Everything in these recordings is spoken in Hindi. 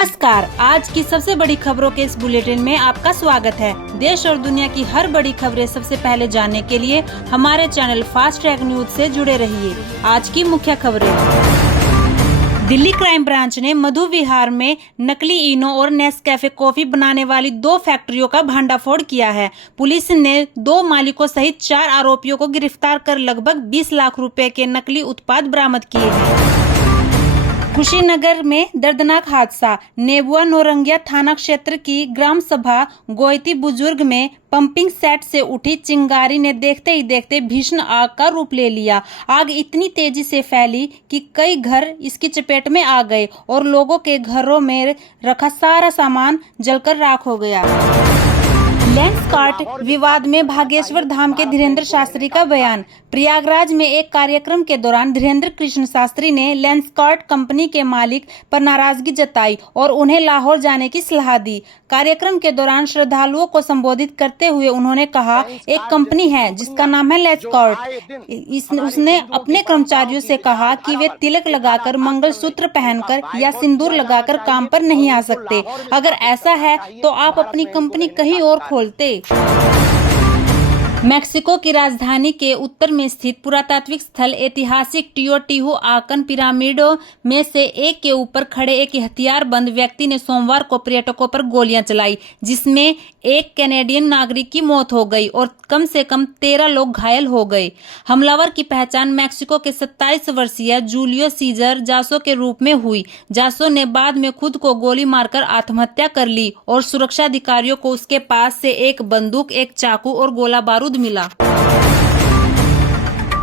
नमस्कार, आज की सबसे बड़ी खबरों के इस बुलेटिन में आपका स्वागत है। देश और दुनिया की हर बड़ी खबरें सबसे पहले जानने के लिए हमारे चैनल फास्ट ट्रैक न्यूज से जुड़े रहिए। आज की मुख्य खबरें। दिल्ली क्राइम ब्रांच ने मधु विहार में नकली इनो और नेस्कैफे कॉफी बनाने वाली 2 फैक्ट्रियों का भंडाफोड़ किया है। पुलिस ने 2 मालिकों सहित 4 आरोपियों को गिरफ्तार कर लगभग 20 लाख रुपए के नकली उत्पाद बरामद किए हैं। कुशीनगर में दर्दनाक हादसा। नेबुआ नौरंगिया थाना क्षेत्र की ग्राम सभा गोयती बुजुर्ग में पंपिंग सेट से उठी चिंगारी ने देखते ही देखते भीषण आग का रूप ले लिया। आग इतनी तेजी से फैली कि कई घर इसकी चपेट में आ गए और लोगों के घरों में रखा सारा सामान जलकर राख हो गया। लेंसकार्ट विवाद में भागेश्वर धाम के धीरेन्द्र शास्त्री का बयान। प्रयागराज में एक कार्यक्रम के दौरान धीरेन्द्र कृष्ण शास्त्री ने लेंसकार्ट कंपनी के मालिक पर नाराजगी जताई और उन्हें लाहौर जाने की सलाह दी। कार्यक्रम के दौरान श्रद्धालुओं को संबोधित करते हुए उन्होंने कहा, एक कंपनी है जिसका नाम है लेंसकार्ट। उसने अपने कर्मचारियों से कहा कि वे तिलक लगाकर, मंगलसूत्र पहनकर या सिंदूर लगाकर काम पर नहीं आ सकते। अगर ऐसा है तो आप अपनी कंपनी कहीं और खोलते। मेक्सिको की राजधानी के उत्तर में स्थित पुरातात्विक स्थल ऐतिहासिक टीओटिहुआकन पिरामिडों में से एक के ऊपर खड़े एक हथियारबंद व्यक्ति ने सोमवार को पर्यटकों पर गोलियां चलाई, जिसमें एक कैनेडियन नागरिक की मौत हो गई और कम से कम 13 लोग घायल हो गए। हमलावर की पहचान मेक्सिको के 27 वर्षीय जूलियो सीजर जासो के रूप में हुई। जासो ने बाद में खुद को गोली मारकर आत्महत्या कर ली और सुरक्षा अधिकारियों को उसके पास से एक बंदूक, एक चाकू और गोला बारूद मिला।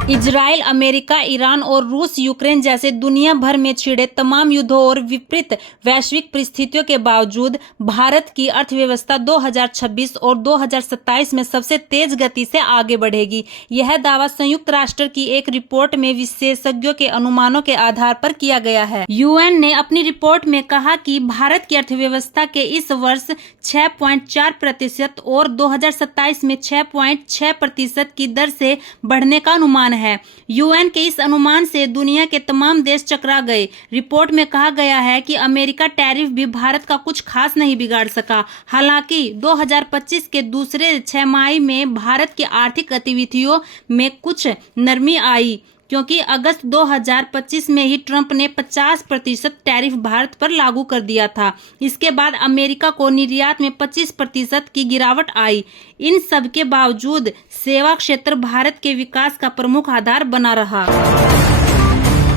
इजराइल, अमेरिका, ईरान और रूस यूक्रेन जैसे दुनिया भर में छिड़े तमाम युद्धों और विपरीत वैश्विक परिस्थितियों के बावजूद भारत की अर्थव्यवस्था 2026 और 2027 में सबसे तेज गति से आगे बढ़ेगी। यह दावा संयुक्त राष्ट्र की एक रिपोर्ट में विशेषज्ञों के अनुमानों के आधार पर किया गया है। यूएन ने अपनी रिपोर्ट में कहा कि भारत की अर्थव्यवस्था के इस वर्ष 6.4% और 2027 में 6.6% की दर से बढ़ने का अनुमान है। यूएन के इस अनुमान से दुनिया के तमाम देश चकरा गए। रिपोर्ट में कहा गया है कि अमेरिका टैरिफ भी भारत का कुछ खास नहीं बिगाड़ सका। हालांकि 2025 के दूसरे छमाही में भारत की आर्थिक गतिविधियों में कुछ नरमी आई, क्योंकि अगस्त 2025 में ही ट्रंप ने 50% टैरिफ भारत पर लागू कर दिया था। इसके बाद अमेरिका को निर्यात में 25% की गिरावट आई। इन सब के बावजूद सेवा क्षेत्र भारत के विकास का प्रमुख आधार बना रहा।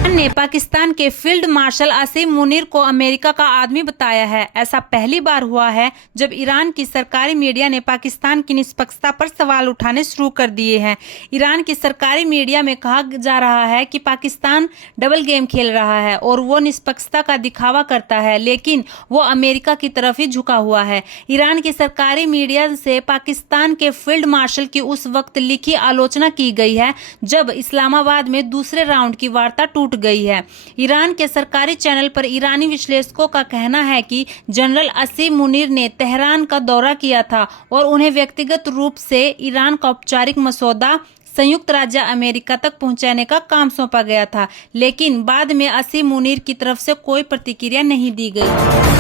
ने पाकिस्तान के फील्ड मार्शल असीम मुनीर को अमेरिका का आदमी बताया है। ऐसा पहली बार हुआ है जब ईरान की सरकारी मीडिया ने पाकिस्तान की निष्पक्षता पर सवाल उठाने शुरू कर दिए हैं। ईरान की सरकारी मीडिया में कहा जा रहा है कि पाकिस्तान डबल गेम खेल रहा है और वो निष्पक्षता का दिखावा करता है, लेकिन वो अमेरिका की तरफ ही झुका हुआ है। ईरान की सरकारी मीडिया से पाकिस्तान के फील्ड मार्शल की उस वक्त लिखी आलोचना की गई है जब इस्लामाबाद में दूसरे राउंड की वार्ता टूट गई है। ईरान के सरकारी चैनल पर ईरानी विश्लेषकों का कहना है कि जनरल असीम मुनीर ने तेहरान का दौरा किया था और उन्हें व्यक्तिगत रूप से ईरान का औपचारिक मसौदा संयुक्त राज्य अमेरिका तक पहुंचाने का काम सौंपा गया था, लेकिन बाद में असीम मुनीर की तरफ से कोई प्रतिक्रिया नहीं दी गई।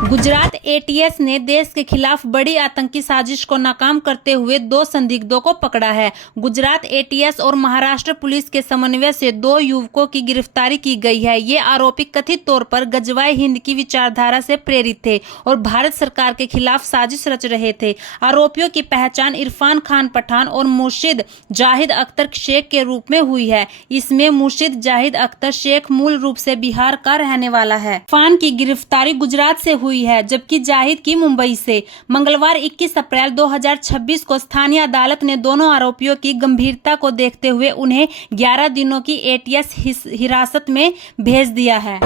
गुजरात एटीएस ने देश के खिलाफ बड़ी आतंकी साजिश को नाकाम करते हुए 2 संदिग्धों को पकड़ा है। गुजरात एटीएस और महाराष्ट्र पुलिस के समन्वय से 2 युवकों की गिरफ्तारी की गई है। ये आरोपी कथित तौर पर गजवाए हिंद की विचारधारा से प्रेरित थे और भारत सरकार के खिलाफ साजिश रच रहे थे। आरोपियों की पहचान इरफान खान पठान और मुर्शिद जाहिद अख्तर शेख के रूप में हुई है। इसमें मुर्शिद जाहिद अख्तर शेख मूल रूप से बिहार का रहने वाला है। इरफान की गिरफ्तारी गुजरात से हुई है, जबकि जाहिद की मुंबई से। मंगलवार 21 अप्रैल 2026 को स्थानीय अदालत ने दोनों आरोपियों की गंभीरता को देखते हुए उन्हें 11 दिनों की एटीएस हिरासत में भेज दिया है।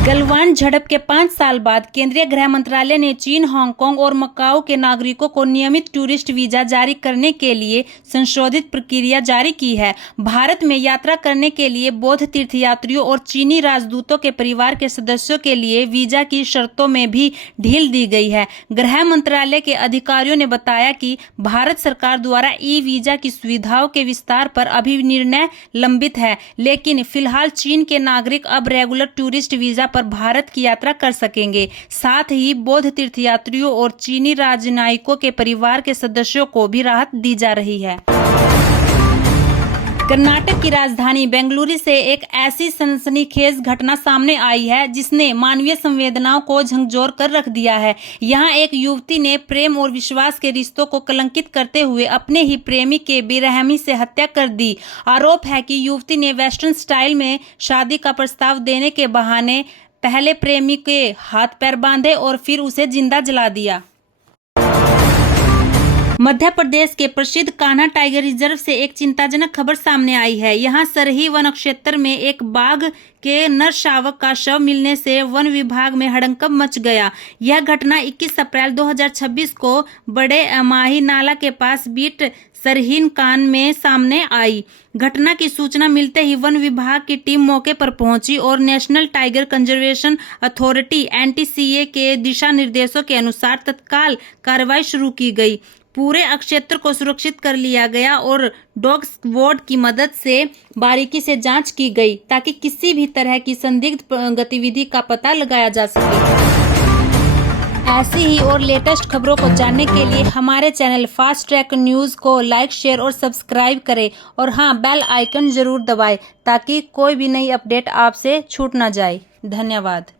गलवान झड़प के 5 साल बाद केंद्रीय गृह मंत्रालय ने चीन, हांगकांग और मकाऊ के नागरिकों को नियमित टूरिस्ट वीजा जारी करने के लिए संशोधित प्रक्रिया जारी की है। भारत में यात्रा करने के लिए बौद्ध तीर्थयात्रियों और चीनी राजदूतों के परिवार के सदस्यों के लिए वीजा की शर्तों में भी ढील दी गई है। गृह मंत्रालय के अधिकारियों ने बताया कि भारत सरकार द्वारा ई वीजा की सुविधाओं के विस्तार पर अभी निर्णय लंबित है, लेकिन फिलहाल चीन के नागरिक अब रेगुलर टूरिस्ट वीजा पर भारत की यात्रा कर सकेंगे। साथ ही बौद्ध तीर्थयात्रियों और चीनी राजनयिकों के परिवार के सदस्यों को भी राहत दी जा रही है। कर्नाटक की राजधानी बेंगलुरु से एक ऐसी सनसनीखेज घटना सामने आई है जिसने मानवीय संवेदनाओं को झकझोर कर रख दिया है। यहाँ एक युवती ने प्रेम और विश्वास के रिश्तों को कलंकित करते हुए अपने ही प्रेमी के बेरहमी से हत्या कर दी। आरोप है कि युवती ने वेस्टर्न स्टाइल में शादी का प्रस्ताव देने के बहाने पहले प्रेमी के हाथ पैर बांधे और फिर उसे जिंदा जला दिया। मध्य प्रदेश के प्रसिद्ध कान्हा टाइगर रिजर्व से एक चिंताजनक खबर सामने आई है। यहाँ सरही वन क्षेत्र में एक बाघ के नर शावक का शव मिलने से वन विभाग में हड़कंप मच गया। यह घटना 21 अप्रैल 2026 को बड़े माही नाला के पास बीट सरहीन कान में सामने आई। घटना की सूचना मिलते ही वन विभाग की टीम मौके पर पहुंची और national tiger conservation authority NTCA के दिशा निर्देशों के अनुसार तत्काल कार्रवाई शुरू की गई। पूरे क्षेत्र को सुरक्षित कर लिया गया और डॉग स्क्वाड की मदद से बारीकी से जांच की गई ताकि किसी भी तरह की संदिग्ध गतिविधि का पता लगाया जा सके। ऐसी ही और लेटेस्ट खबरों को जानने के लिए हमारे चैनल फास्ट ट्रैक न्यूज़ को लाइक, शेयर और सब्सक्राइब करें और हाँ, बेल आइकन जरूर दबाएं ताकि कोई भी नई अपडेट आपसे छूट ना जाए। धन्यवाद।